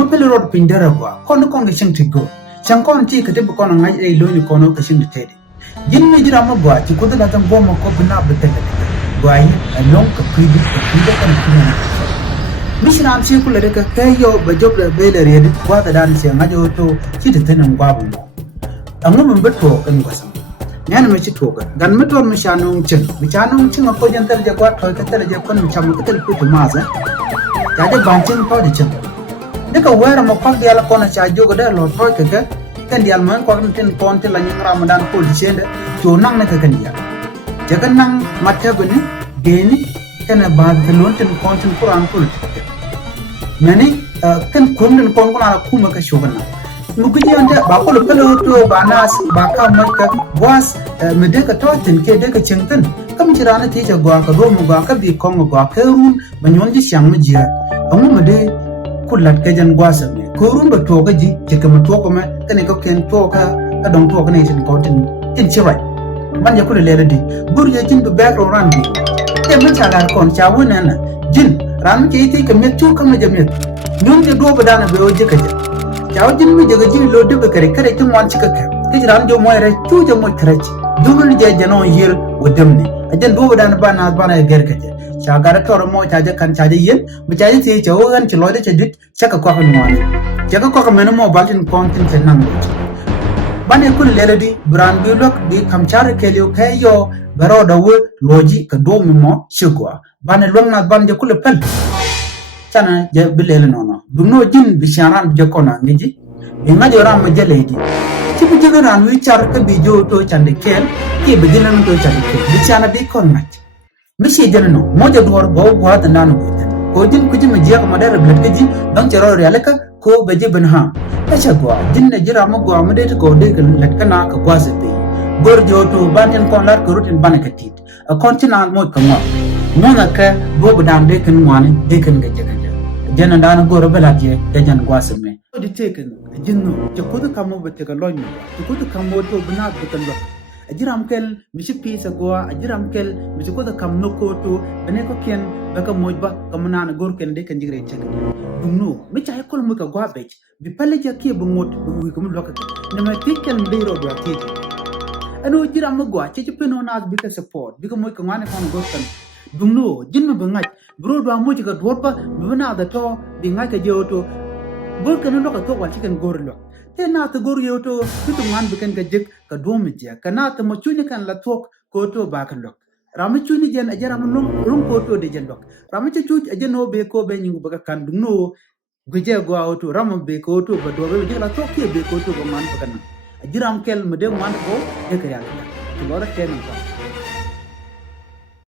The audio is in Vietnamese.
Emo pele road pindera gwa kono konga shing tigo shankon ti kete bu kono ngai e loni kono ka shing tede jin mi jira mo gwa ti kodo la tan goma ko bina betele gwa yi a long ka pridi kan kuma mishina am shi kula daga kayo ba job da bele rede gwa da dan sai ngajo to ti da tanan gwa bu amma mun beto kan gwasa nyana me ci toga gan metor mi shanong chin ko jantar je gwa to ka tare je kon mi chamu ka tare putu maza ta de bancin to de chin dika wera mo pak diala kona cha jogo de lo toy keke kan dial man ko tin ponte la ni ramadan ko di chende to nang na kan dia jagan nang matya bani deni kana ba de lon tin ponte quran ko mani kan kun din kon kuna kuma ka shogana nukuji ande ba ko lo pelo to ba nas ba ka makka was me de ka to tin ke de ka chingtin kam jirana ti cha gwa ka do mu gwa ka bi kon gwa ka run banyon ji shang mu jira amu me de kulat ke jan gwasa me ko rumba to ga ji ke kama to kuma kane ko ken to ka dong to ka ne tin ko tin chirai ban ya kula lele di bur ya jin do background ran bi te mun cha lar kon cha wona na jin ran ke ti ka me to ka me jamet nyum je do ba dana be o je ka ja cha jin mi je ga jin lo de be kare kare tin wan chika ka ke ran do mo re tu je mo karachi dubul je jano yir wodamne ajan do ba dana ba na ba na ger ka ja shagara kawar mo caje kan caje yin mi caje ti chawo gan ti loide che dit chaka ko kan mo jaga ko kan men mo baltin kontin ten nan bane kul leledi brand bi lok bi kam chare kelio kayo baro da wo loji ka do mi mo shigwa bane lon na ban je kul pel chana je bilele nono duno jin bi sharan je kona ngiji e ngadi ram je ledi ti bi je ran wi char ka bi jo to chande kel ti bi dinan to chande kel bi chana bi kon mat mishi denno moja duwar go gwa da nanu ko jin kuji mi jiya kuma da rablat kaji dan jaro realaka ko baje ban ha kacha gwa din na jira mu gwa mu dai ko dai kan latkana ka gwa zabe gorjo to banin kon lar ko rutin ban ka tit a continent mo kama nona ka go budam dai kan wani dai kan gaje gaje jana dan go rabala je da jan gwa samme di teken jinno je ko da kamo batte ka lonya ko da kamo to bina bitan ba ajiram kel mishi pisa goa ajiram kel mishi ko da kam noko to bane ko ken baka mojba kamana na gor ken de kan jigre chek dumno mi chay kol mu ka goa bech bi pale ja ke bu ngot bu wi ko mu lokata ne ma tikel mbiro do ati ano jiram mo goa che pino na bi ka support bi ko moy ko ngane kon gor kan dumno jinno be ngaj bro do mo ka dworba bi na da to bi ngaj ka jeoto gor kan no ka to wa chicken gor lo na ta gor yoto bitu man bikan ka jik ka domi je kana ta machuni kan la tok ko to ba kan lok ramu chuni jen ajara mun rum ko to de jen lok ramu chu ajeno be ko be nyingu baka kan dunno guje go auto ramu be ko to ba do be la tok ke be ko to ba man bakan ajiram kel mede man ko e ka ya to lora ken ko